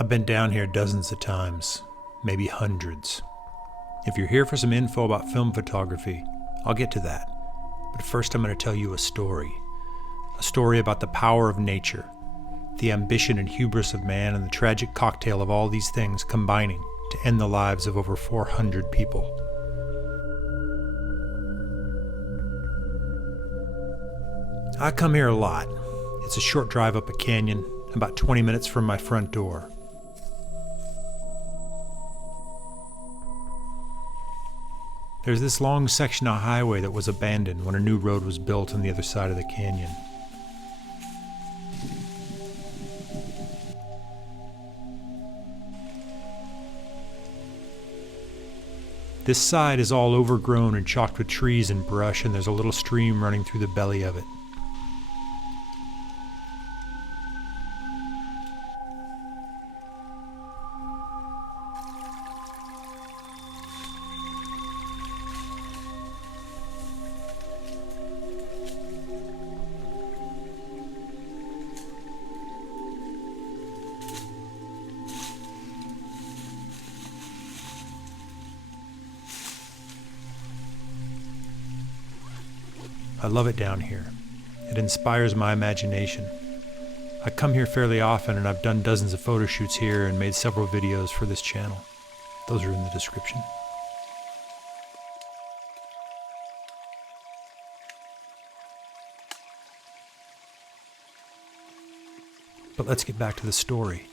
I've been down here dozens of times, maybe hundreds. If you're here for some info about film photography, I'll get to that. But first I'm going to tell you a story. A story about the power of nature, the ambition and hubris of man, and the tragic cocktail of all these things combining to end the lives of over 400 people. I come here a lot. It's a short drive up a canyon, about 20 minutes from my front door. There's this long section of highway that was abandoned when a new road was built on the other side of the canyon. This side is all overgrown and chalked with trees and brush, and there's a little stream running through the belly of it. I love it down here. It inspires my imagination. I come here fairly often, and I've done dozens of photo shoots here and made several videos for this channel. Those are in the description. But let's get back to the story.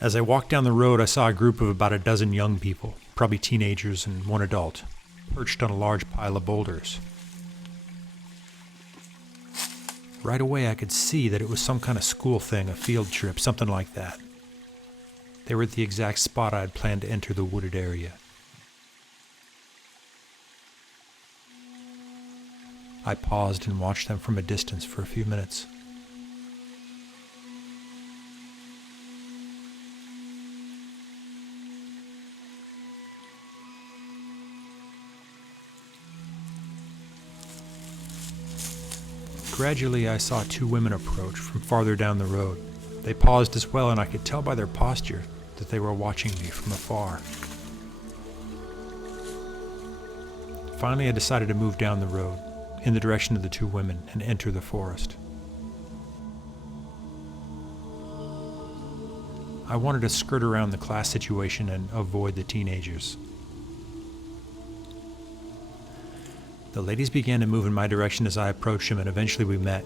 As I walked down the road, I saw a group of about a dozen young people, probably teenagers and one adult, perched on a large pile of boulders. Right away I could see that it was some kind of school thing, a field trip, something like that. They were at the exact spot I had planned to enter the wooded area. I paused and watched them from a distance for a few minutes. Gradually, I saw two women approach from farther down the road. They paused as well, and I could tell by their posture that they were watching me from afar. Finally, I decided to move down the road, in the direction of the two women, and enter the forest. I wanted to skirt around the class situation and avoid the teenagers. The ladies began to move in my direction as I approached them, and eventually we met.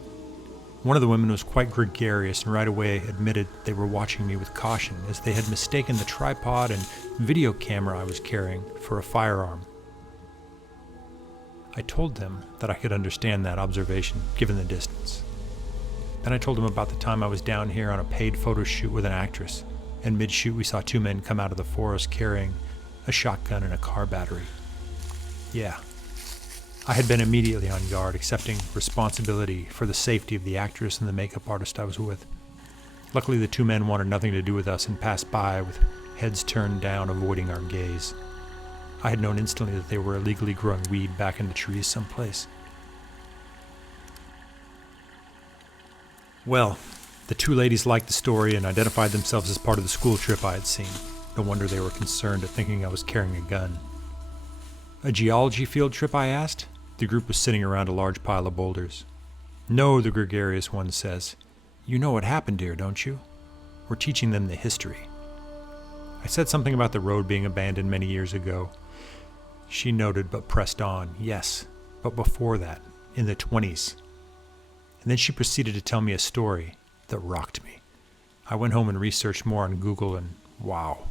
One of the women was quite gregarious and right away admitted they were watching me with caution, as they had mistaken the tripod and video camera I was carrying for a firearm. I told them that I could understand that observation, given the distance. Then I told them about the time I was down here on a paid photo shoot with an actress, and mid-shoot we saw two men come out of the forest carrying a shotgun and a car battery. Yeah. I had been immediately on guard, accepting responsibility for the safety of the actress and the makeup artist I was with. Luckily, the two men wanted nothing to do with us and passed by with heads turned down, avoiding our gaze. I had known instantly that they were illegally growing weed back in the trees someplace. Well, the two ladies liked the story and identified themselves as part of the school trip I had seen. No wonder they were concerned at thinking I was carrying a gun. A geology field trip, I asked? The group was sitting around a large pile of boulders. No, the gregarious one says. You know what happened here, don't you? We're teaching them the history. I said something about the road being abandoned many years ago. She noted but pressed on. Yes, but before that, in the 20s. And then she proceeded to tell me a story that rocked me. I went home and researched more on Google, and wow.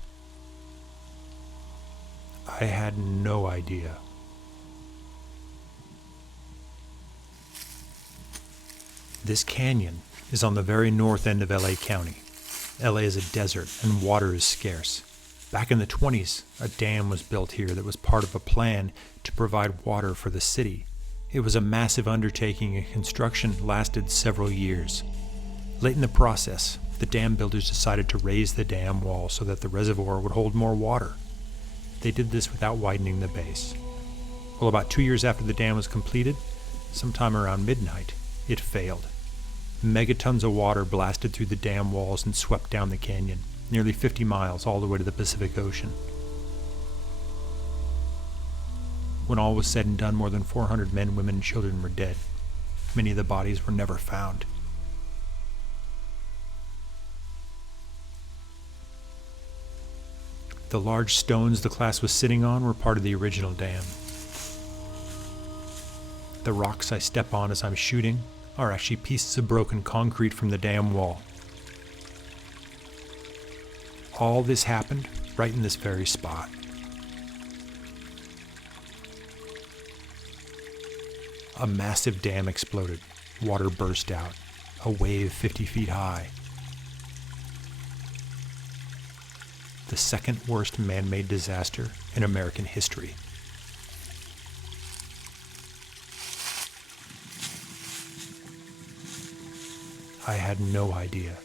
I had no idea. This canyon is on the very north end of LA County. LA is a desert and water is scarce. Back in the 20s, a dam was built here that was part of a plan to provide water for the city. It was a massive undertaking and construction lasted several years. Late in the process, the dam builders decided to raise the dam wall so that the reservoir would hold more water. They did this without widening the base. Well, about 2 years after the dam was completed, sometime around midnight, it failed. Megatons of water blasted through the dam walls and swept down the canyon, nearly 50 miles all the way to the Pacific Ocean. When all was said and done, more than 400 men, women, and children were dead. Many of the bodies were never found. The large stones the class was sitting on were part of the original dam. The rocks I step on as I'm shooting are actually pieces of broken concrete from the dam wall. All this happened right in this very spot. A massive dam exploded. Water burst out. A wave 50 feet high. The second worst man-made disaster in American history. I had no idea.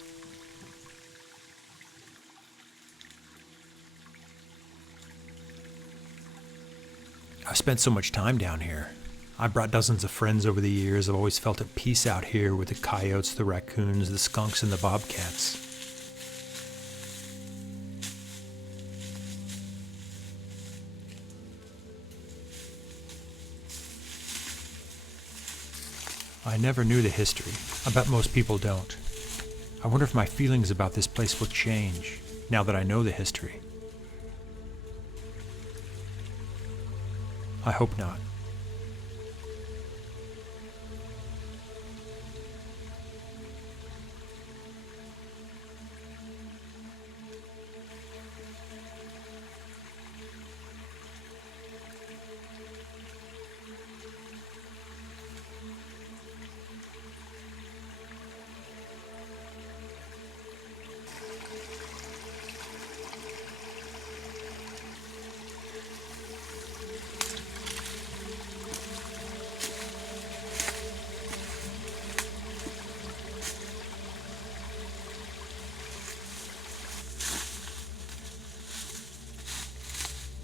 I've spent so much time down here. I've brought dozens of friends over the years. I've always felt at peace out here with the coyotes, the raccoons, the skunks, and the bobcats. I never knew the history. I bet most people don't. I wonder if my feelings about this place will change now that I know the history. I hope not.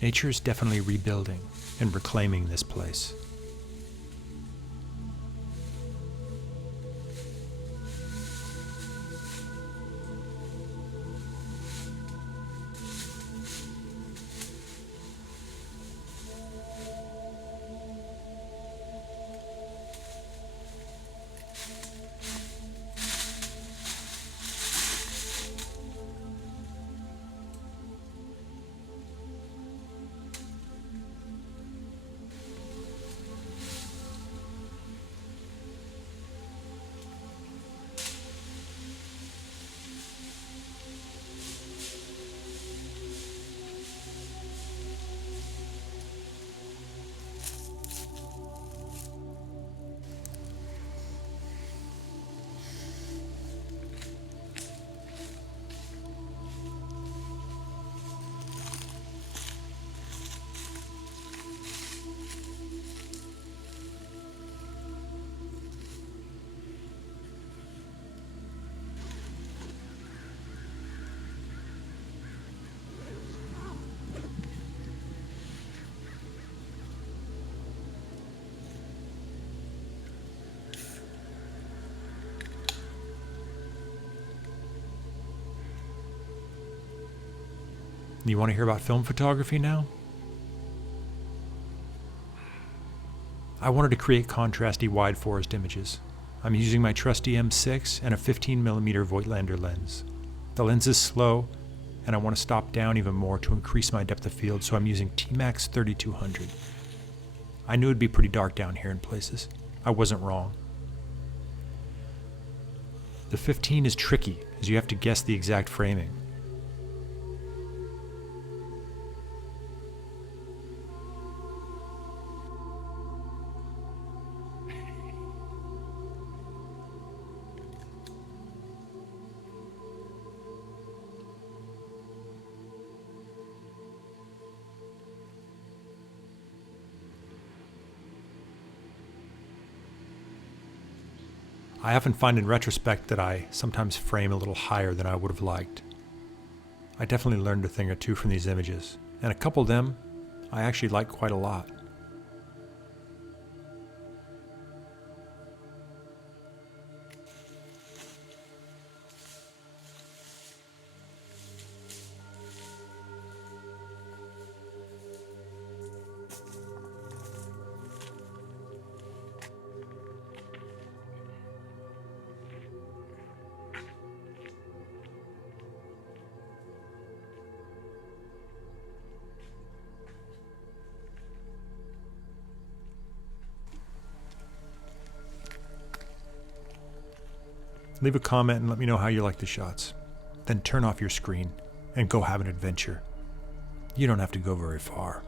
Nature is definitely rebuilding and reclaiming this place. You want to hear about film photography now? I wanted to create contrasty wide forest images. I'm using my trusty M6 and a 15mm Voigtlander lens. The lens is slow, and I want to stop down even more to increase my depth of field, so I'm using TMax 3200. I knew it'd be pretty dark down here in places. I wasn't wrong. The 15 is tricky, as you have to guess the exact framing. I often find in retrospect that I sometimes frame a little higher than I would have liked. I definitely learned a thing or two from these images, and a couple of them I actually like quite a lot. Leave a comment and let me know how you like the shots. Then turn off your screen and go have an adventure. You don't have to go very far.